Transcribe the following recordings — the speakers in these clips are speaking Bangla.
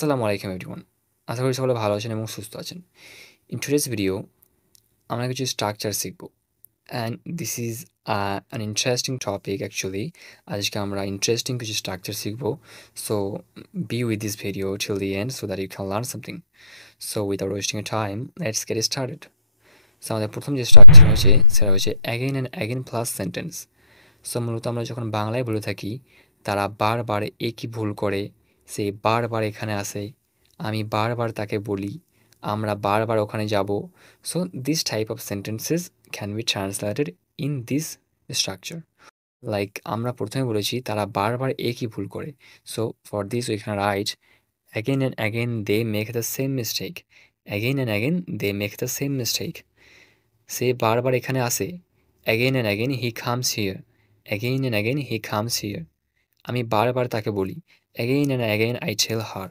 আসসালামু আলাইকুম এভরিওয়ান। আশা করি সকলে ভালো আছেন এবং সুস্থ আছেন। ইন টুডেস ভিডিও আমরা কিছু স্ট্রাকচার শিখব। And this is an interesting topic actually. আজকে আমরা ইন্টারেস্টিং কিছু স্ট্রাকচার শিখব। So be with this video till the end so that you can learn something. So without wasting a time let's get started. So আমাদের প্রথম যে স্ট্রাকচার হচ্ছে সেটা হচ্ছে again and again plus sentence. সো মূলত আমরা যখন বাংলায় বলে থাকি তারা বারবার একই ভুল করে, সে বারবার এখানে আসে, আমি বারবার তাকে বলি, আমরা বারবার ওখানে যাব। So this type of sentences can be translated in this structure. Like আমরা প্রথমে বলেছি তারা বারবার একই ভুল করে। So for this we can write again and again they make the same mistake. Again and again they make the same mistake. সে বারবার এখানে আসে। Again and again he comes here. Again and again he comes here. আমি বারবার তাকে বলি। Again and again I tell her.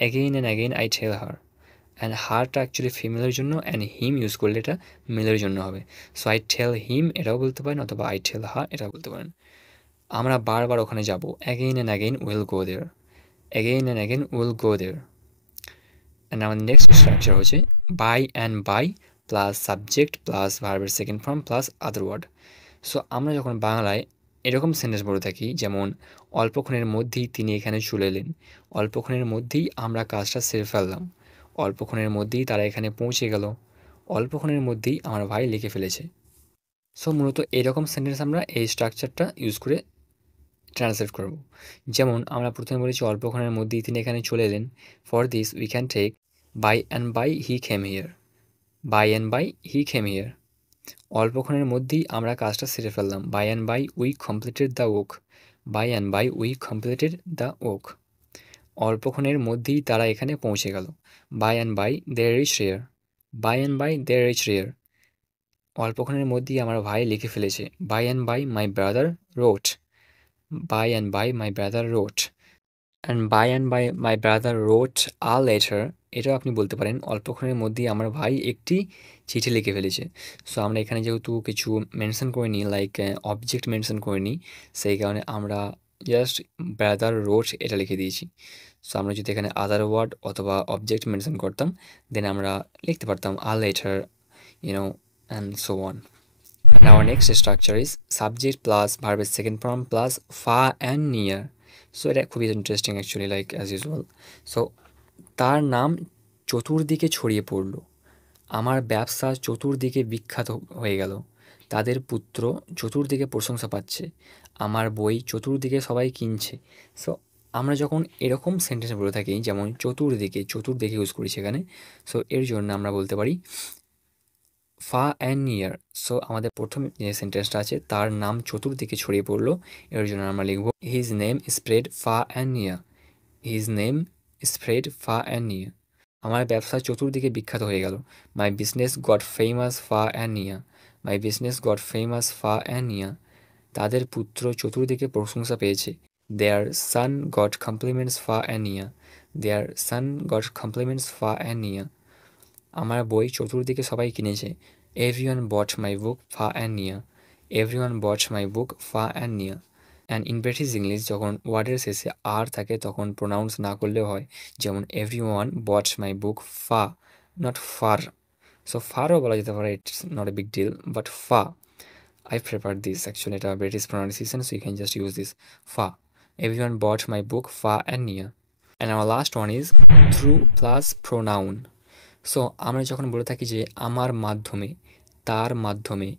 Again and again I tell her. And হারটা অ্যাকচুয়ালি ফিমেলের জন্য, অ্যান্ড হিম ইউজ করলে এটা মেলের জন্য হবে। সো আই টেল হিম এটাও বলতে পারেন, অথবা আই টেল হার এটাও বলতে পারেন। আমরা বারবার ওখানে যাব। Again and again will go there. Again and again will go there. And আমাদের নেক্সট স্ট্রাকচার হচ্ছে by and by plus subject plus ভার্বের second form plus other word. So আমরা যখন বাংলায় এরকম সেন্টেন্স বলে থাকি, যেমন অল্পক্ষণের মধ্যেই তিনি এখানে চলে এলেন, অল্পক্ষণের মধ্যেই আমরা কাজটা সেরে ফেললাম, অল্পক্ষণের মধ্যেই তারা এখানে পৌঁছে গেল, অল্পক্ষণের মধ্যেই আমার ভাই লিখে ফেলেছে। সো মূলত এরকম সেন্টেন্স আমরা এই স্ট্রাকচারটা ইউজ করে ট্রান্সলেট করব। যেমন আমরা প্রথমে বলেছি অল্পক্ষণের মধ্যেই তিনি এখানে চলে এলেন। For this we can take by and by he came here. By and by he came here. অল্পক্ষণের মধ্যেই আমরা কাজটা সেরে ফেললাম। By and by we completed the work. By and by we completed the work. অল্পক্ষণের মধ্যেই তারা এখানে পৌঁছে গেল। By and by they reach here. By and by they reach here. অল্পক্ষণের মধ্যেই আমার ভাই লিখে ফেলেছে। By and by my brother রোট। By and by my brother wrote. And by and by my brother wrote a letter. এটাও আপনি বলতে পারেন অল্পক্ষণের মধ্যেই আমার ভাই একটি চিঠি লিখে ফেলেছে। সো আমরা এখানে যেহেতু কিছু মেনশন করে নিই, লাইক অবজেক্ট মেনশন করে নিই, সেই কারণে আমরা জাস্ট ব্রাদার রোট এটা লিখে দিয়েছি। সো আমরা যদি এখানে আদার ওয়ার্ড অথবা অবজেক্ট মেনশন করতাম, দেন আমরা লিখতে পারতাম a letter, you know, and so on. And our next structure is subject plus verb second form plus far and near. So এটা খুবই interesting actually, like as usual. So তার নাম চতুর্দিকে ছড়িয়ে পড়ল, আমার ব্যবসা চতুর্দিকে বিখ্যাত হয়ে গেল, তাদের পুত্র চতুর্দিকে প্রশংসা পাচ্ছে, আমার বই চতুর্দিকে সবাই কিনছে। সো আমরা যখন এরকম সেন্টেন্স বলে থাকি, যেমন চতুর্দিকে, চতুর্দিকে ইউজ করি সেখানে, সো এর জন্য আমরা বলতে পারি ফা অ্যান্ড নিয়ার। সো আমাদের প্রথম যে সেন্টেন্সটা আছে, তার নাম চতুর্দিকে ছড়িয়ে পড়লো, এর জন্য আমরা লিখব his name spread far and near. His name spread far and near. আমার ব্যবসা চতুর্দিকে বিখ্যাত হয়ে গেল। My business got famous far and near. My business got famous far and near. তাদের পুত্র চতুর্দিকে প্রশংসা পেয়েছে। Their son got compliments far and near. Their son got compliments far and near. আমার বই চতুর্দিকে সবাই কিনেছে। এভরিওয়ান বট মাই বুক ফা অ্যান্ড নিয়ার। এভরিওয়ান বট মাই বুক ফা and near. And in British English যখন ওয়ার্ডের শেষে আর থাকে তখন প্রোনাউন্স না করলেও হয়, যেমন এভরিওয়ান বট মাই বুক ফা, নট ফার। সো ফারও বলা যেতে পারে, it's not a big deal, but far I prefer this. Actually, এটা British pronunciation, so you can just use this fa. Everyone bought my book fa and near. And our last one is through plus pronoun. So আমরা যখন বলে থাকি যে আমার মাধ্যমে, তার মাধ্যমে,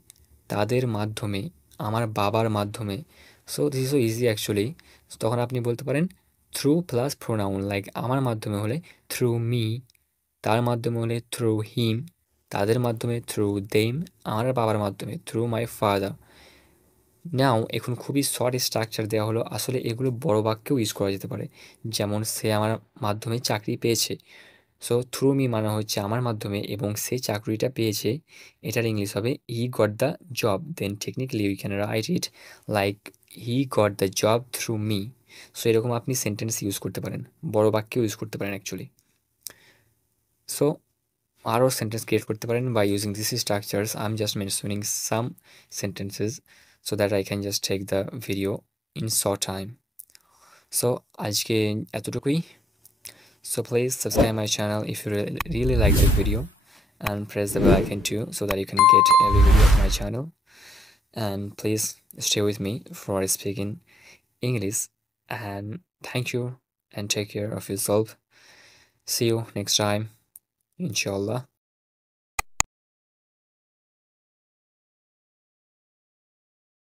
তাদের মাধ্যমে, আমার বাবার মাধ্যমে, so this is so easy actually. তখন আপনি বলতে পারেন থ্রু প্লাস প্রোনাউন, লাইক আমার মাধ্যমে হলে থ্রু মি, তার মাধ্যমে হলে থ্রু হিম, তাদের মাধ্যমে থ্রু দেম, আমার বাবার মাধ্যমে থ্রু মাই ফাদার। নাও এখন খুবই শর্ট স্ট্রাকচার দেওয়া হলো, আসলে এগুলো বড় বাক্যেও ইউজ করা যেতে পারে। যেমন সে আমার মাধ্যমে চাকরি পেয়েছে। সো থ্রু মি মানে হচ্ছে আমার মাধ্যমে, এবং সে চাকরিটা পেয়েছে, এটার ইংলিশ হবে he got the job. Then technically we can write it like he got the job through me. So এরকম আপনি সেন্টেন্স ইউজ করতে পারেন, বড় বাক্যেও ইউজ করতে পারেন অ্যাকচুয়ালি। সো আরও সেন্টেন্স ক্রিয়েট করতে পারেন by using this structures. I am just mentioning some sentences so that I can just take the video in short time. So আজকে এতটুকুই। So please subscribe my channel if you really like the video, and press the bell icon too, so that you can get every video of my channel. And please stay with me for speaking English. And thank you, and take care of yourself. See you next time, inshallah.